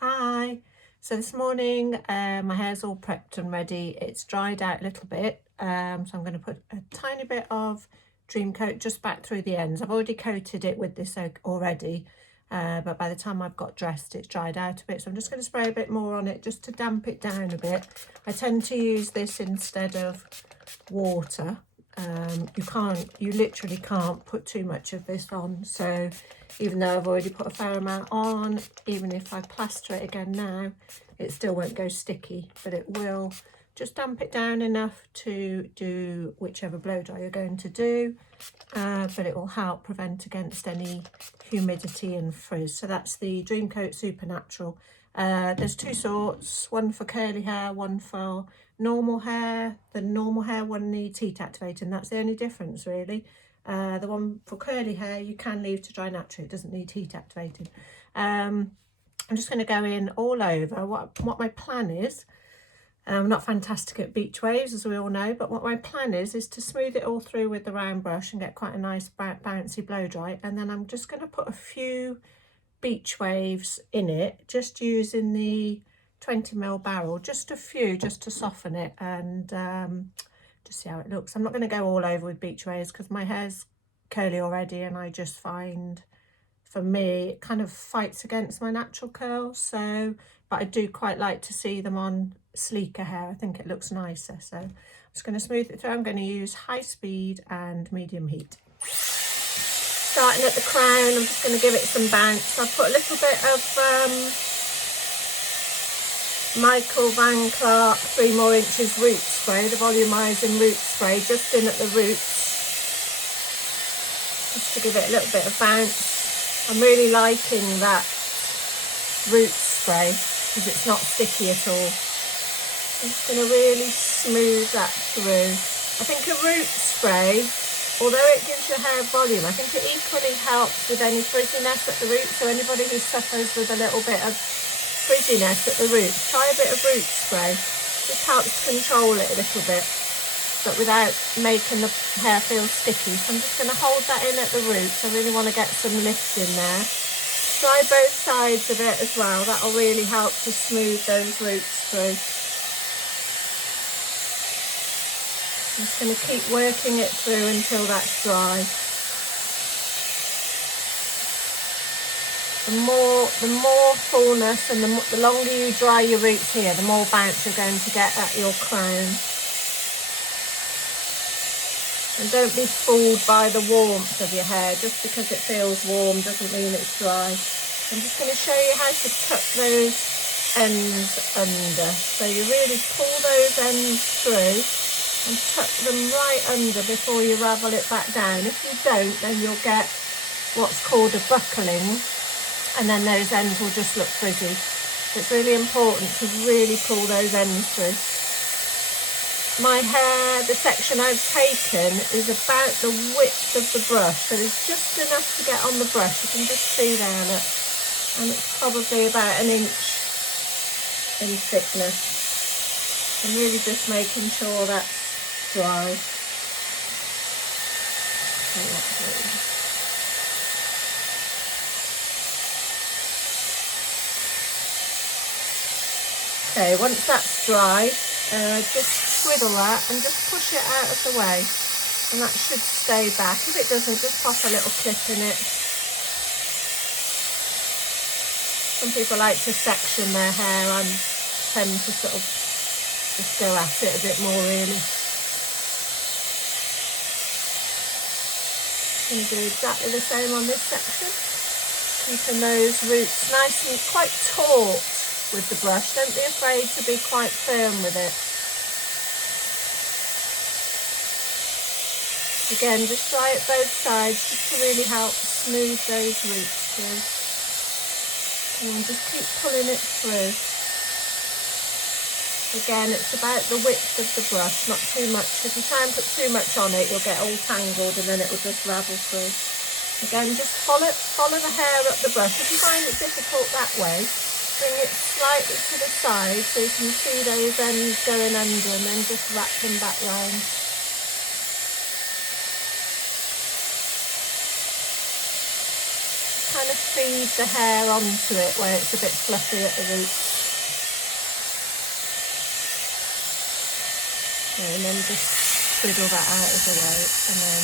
Hi. So this morning my hair's all prepped and ready. It's dried out a little bit, so I'm going to put a tiny bit of Dream Coat just back through the ends. I've already coated it with this already, but by the time I've got dressed it's dried out a bit, so I'm just going to spray a bit more on it just to damp it down a bit. I tend to use this instead of water. You literally can't put too much of this on, so even though I've already put a fair amount on, even if I plaster it again now, it still won't go sticky, but it will just damp it down enough to do whichever blow dry you're going to do, but it will help prevent against any humidity and frizz. So that's the Dream Coat Supernatural. There's two sorts, one for curly hair, one for normal hair. The normal hair one needs heat activating, that's the only difference really. The one for curly hair you can leave to dry naturally, it doesn't need heat activating. I'm just going to go in all over. What my plan is, I'm not fantastic at beach waves as we all know, but what my plan is to smooth it all through with the round brush and get quite a nice bouncy blow dry, and then I'm just going to put a few beach waves in it, just using the 20 ml barrel, just a few, just to soften it and just see how it looks. I'm not going to go all over with beach waves because my hair's curly already, and I just find for me it kind of fights against my natural curls. So, but I do quite like to see them on sleeker hair. I think it looks nicer. So I'm just going to smooth it through. I'm going to use high speed and medium heat. Starting at the crown, I'm just going to give it some bounce. I've put a little bit of Michael Van Clark 3 More Inches root spray, the volumizing root spray, just in at the roots, just to give it a little bit of bounce. I'm really liking that root spray because it's not sticky at all. I'm just going to really smooth that through. I think a root spray, although it gives your hair volume, I think it equally helps with any frizziness at the roots. So anybody who suffers with a little bit of frizziness at the roots, try a bit of root spray. Just helps control it a little bit, but without making the hair feel sticky. So I'm just going to hold that in at the roots. I really want to get some lift in there. Try both sides of it as well. That'll really help to smooth those roots through. I'm just going to keep working it through until that's dry. The more fullness and the longer you dry your roots here, the more bounce you're going to get at your crown. And don't be fooled by the warmth of your hair. Just because it feels warm doesn't mean it's dry. I'm just going to show you how to tuck those ends under. So you really pull those ends through and tuck them right under before you ravel it back down. If you don't, then you'll get what's called a buckling, and then those ends will just look frizzy. It's really important to really pull those ends through. My hair, the section I've taken is about the width of the brush, so there's just enough to get on the brush. You can just see there, look, and it's probably about an inch in thickness. I'm really just making sure that's dry. Okay, once that's dry, just twiddle that and just push it out of the way, and that should stay back. If it doesn't, just pop a little clip in it. Some people like to section their hair. I tend to sort of just go at it a bit more really. I'm going to do exactly the same on this section, keeping those roots nice and quite taut with the brush. Don't be afraid to be quite firm with it. Again, just try it both sides just to really help smooth those roots through. And just keep pulling it through. Again, it's about the width of the brush, not too much. If you try and put too much on it, you'll get all tangled and then it will just ravel through. Again, just follow the hair up the brush. If you find it difficult that way, bring it slightly to the side so you can see those ends going under, and then just wrap them back round. Kind of feed the hair onto it where it's a bit fluffy at the roots. And then just twiddle that out of the way. And then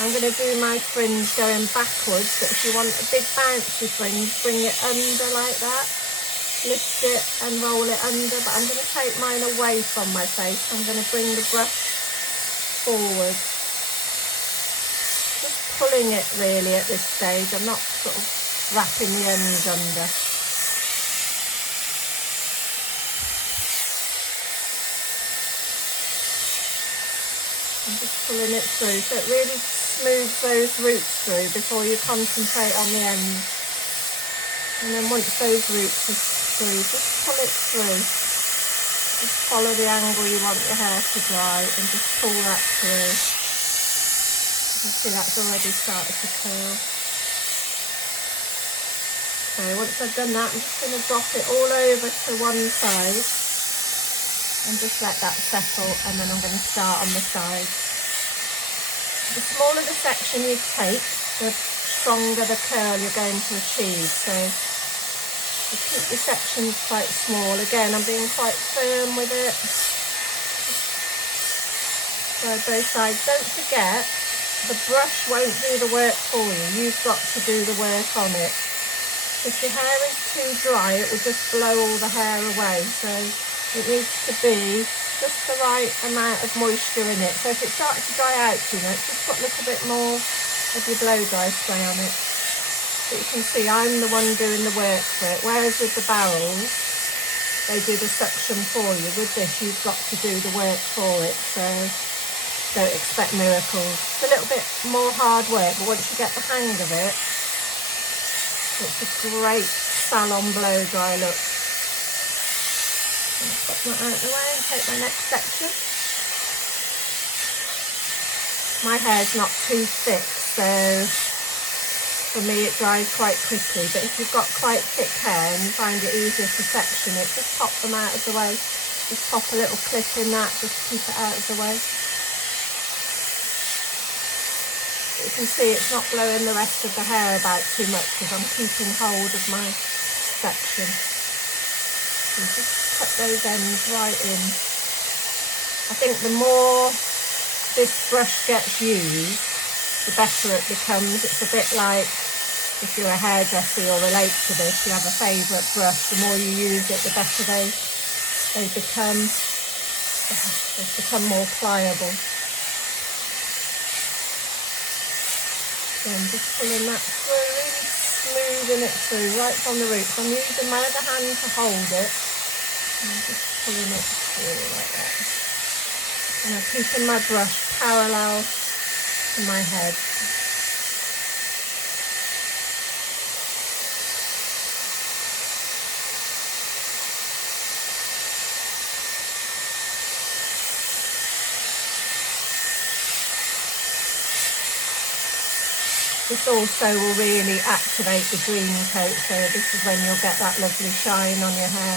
I'm going to do my fringe going backwards, but if you want a big bouncy fringe, bring it under like that. Lift it and roll it under, but I'm going to take mine away from my face. I'm going to bring the brush forward. Just pulling it really at this stage. I'm not sort of wrapping the ends under. I'm just pulling it through so it really smooths those roots through before you concentrate on the ends. And then once those roots are through, just pull it through. Just follow the angle you want your hair to dry and just pull that through. You can see that's already started to curl. So once I've done that, I'm just going to drop it all over to one side and just let that settle, and then I'm going to start on the side. The smaller the section you take, the stronger the curl you're going to achieve. So you keep your sections quite small. Again, I'm being quite firm with it. So both sides. Don't forget, the brush won't do the work for you. You've got to do the work on it. If your hair is too dry, it will just blow all the hair away. So it needs to be just the right amount of moisture in it. So if it starts to dry out too much, just put a little bit more of your blow dry spray on it. But you can see I'm the one doing the work for it, whereas with the barrels they do the suction for you. With this you've got to do the work for it, so don't expect miracles. It's a little bit more hard work, but once you get the hang of it, it's a great salon blow dry look. I'm going to put that out of the way and take my next section. My hair's not too thick, so for me it dries quite quickly, but if you've got quite thick hair and you find it easier to section it, just pop them out of the way. Just pop a little clip in that, just to keep it out of the way. But you can see it's not blowing the rest of the hair about too much because I'm keeping hold of my section. So just cut those ends right in. I think the more this brush gets used, the better it becomes. It's a bit like if you're a hairdresser or relate to this, you have a favourite brush, the more you use it, the better they become. They become more pliable. So I'm just pulling that through, really smoothing it through right from the roots. I'm using my other hand to hold it, and I'm just pulling it through like that. And I'm keeping my brush parallel to my head. This also will really activate the green coat, so this is when you'll get that lovely shine on your hair.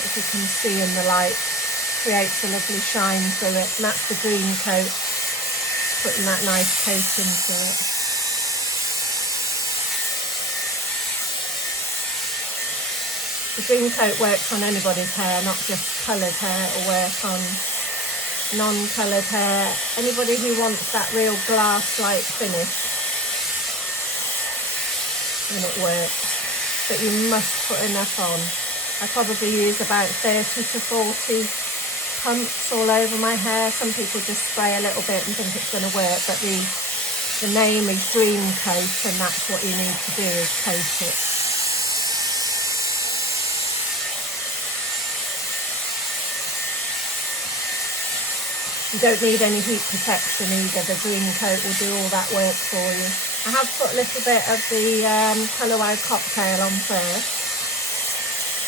As you can see in the light, creates a lovely shine through it, and that's the green coat, putting that nice coating to it. The green coat works on anybody's hair, not just coloured hair, or work on non-coloured hair. Anybody who wants that real glass-like finish, and it works, but you must put enough on. I probably use about 30 to 40 pumps all over my hair. Some people just spray a little bit and think it's going to work, but the name is green coat, and that's what you need to do, is coat it. You don't need any heat protection either. The green coat will do all that work for you. I have put a little bit of the Colour Wow cocktail on first.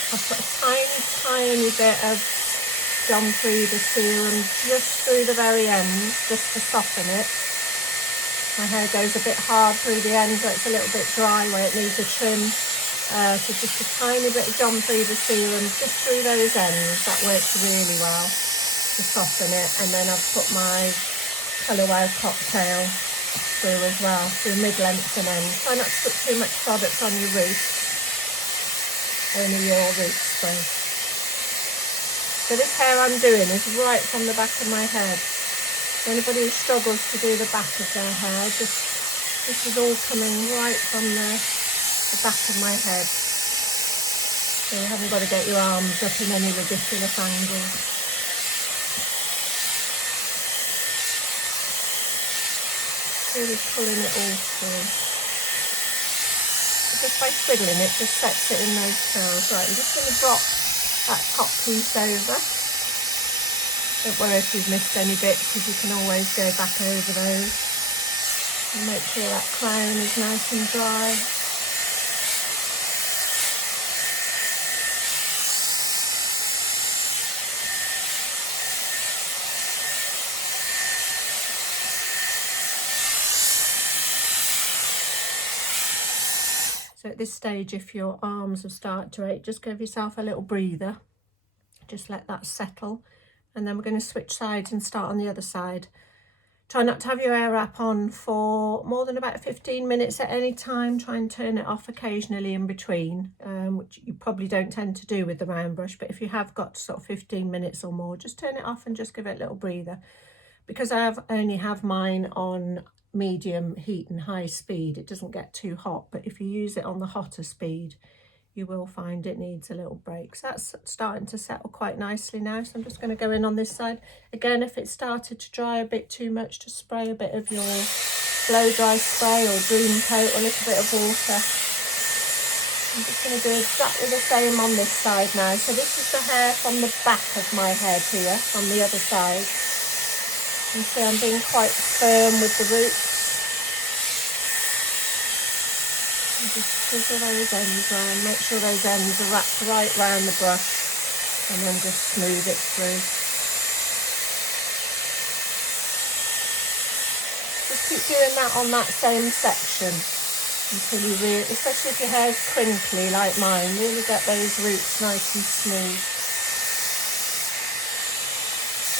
I've put a tiny bit of John Frieda serum just through the very end, just to soften it. My hair goes a bit hard through the end, so it's a little bit dry where it needs a trim. So just a tiny bit of John Frieda serum just through those ends. That works really well to soften it. And then I've put my Colour Wow cocktail through as well, through mid-length and ends. Try not to put too much product on your roots, only your root spray. So this hair I'm doing is right from the back of my head. For anybody who struggles to do the back of their hair, this is all coming right from the back of my head. So you haven't got to get your arms up in any ridiculous angles. Really pulling it all through. Just by twiddling it, just sets it in those curls. Right, I'm just going to drop that top piece over. Don't worry if you've missed any bits, because you can always go back over those. And make sure that crown is nice and dry. So at this stage, if your arms have started to ache, just give yourself a little breather. Just let that settle. And then we're going to switch sides and start on the other side. Try not to have your hair wrap on for more than about 15 minutes at any time. Try and turn it off occasionally in between, which you probably don't tend to do with the round brush. But if you have got sort of 15 minutes or more, just turn it off and just give it a little breather. Because I only have mine on medium heat and high speed, it doesn't get too hot, but if you use it on the hotter speed, you will find it needs a little break. So that's starting to settle quite nicely now. So I'm just going to go in on this side. Again, if it started to dry a bit too much, just spray a bit of your blow dry spray or dream coat or a little bit of water. I'm just going to do exactly the same on this side now. So this is the hair from the back of my head here, on the other side. You can see I'm being quite firm with the roots. And just twizzle those ends round, make sure those ends are wrapped right round the brush, and then just smooth it through. Just keep doing that on that same section until you really, especially if your hair's crinkly like mine, really get those roots nice and smooth.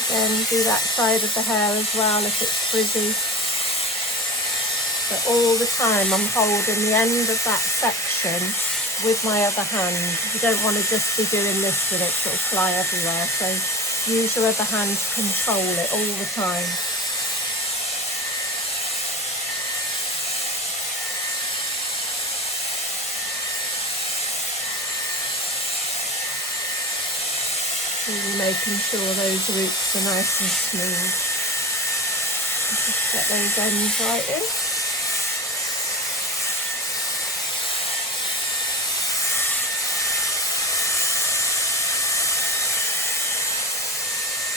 Again, do that side of the hair as well if it's frizzy. But all the time I'm holding the end of that section with my other hand. You don't want to just be doing this with it, it'll fly everywhere. So use your other hand to control it all the time. Really making sure those roots are nice and smooth. Just get those ends right in.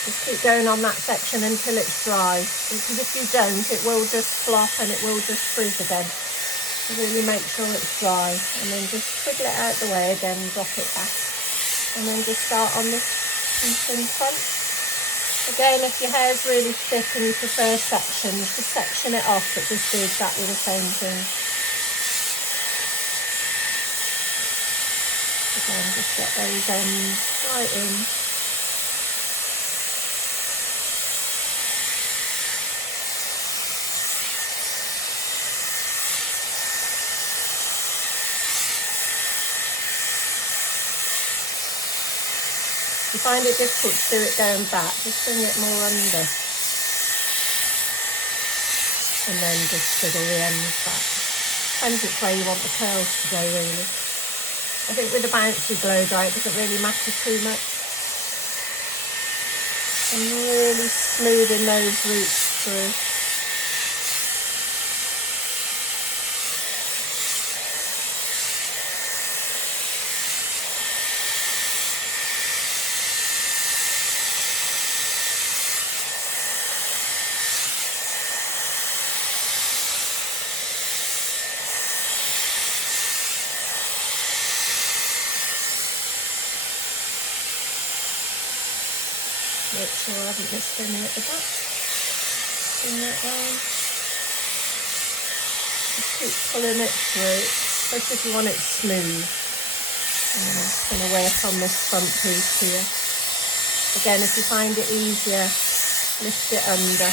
Just keep going on that section until it's dry, because if you don't, it will just flop and it will just frizz again. So really make sure it's dry, and then just twiddle it out the way again, drop it back, and then just start on this piece in front. Again, if your hair's really thick and you prefer sections, just section it off, but just do exactly the same thing. Again, just get those ends right in. If you find it difficult to do it going back, just bring it more under. And then just fiddle the ends back. Depends which way you want the curls to go, really. I think with the bouncy blow dry, it doesn't really matter too much. And really smoothing those roots through. Make sure I haven't missed any at the back. Bring that down. Just keep pulling it through, especially if you want it smooth. And I'm just going to work on this front piece here. Again, if you find it easier, lift it under.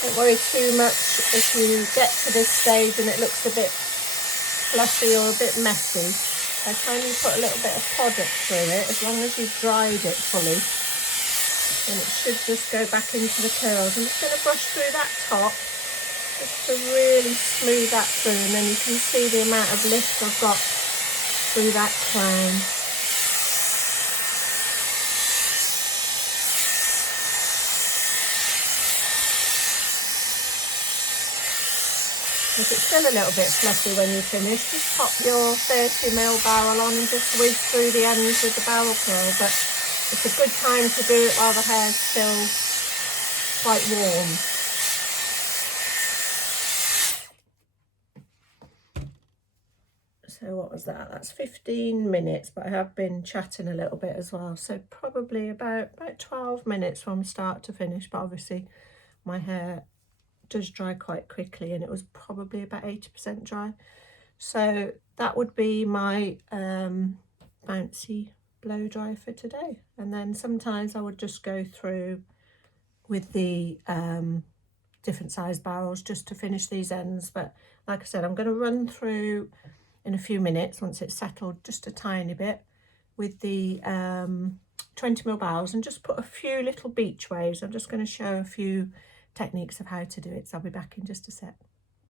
Don't worry too much if you get to this stage and it looks a bit fluffy or a bit messy. By the time you put a little bit of product through it, as long as you've dried it fully, then it should just go back into the curls. I'm just going to brush through that top just to really smooth that through, and then you can see the amount of lift I've got through that crown. If it's still a little bit fluffy when you finish, just pop your 30mm barrel on and just whiz through the ends with the barrel curl, but it's a good time to do it while the hair's still quite warm. So what was that? That's 15 minutes, but I have been chatting a little bit as well. So probably about 12 minutes from start to finish, but obviously my hair does dry quite quickly and it was probably about 80% dry. So that would be my bouncy blow dry for today. And then sometimes I would just go through with the different size barrels just to finish these ends. But like I said, I'm going to run through in a few minutes once it's settled just a tiny bit with the 20mm barrels and just put a few little beach waves. I'm just going to show a few techniques of how to do it, so I'll be back in just a sec.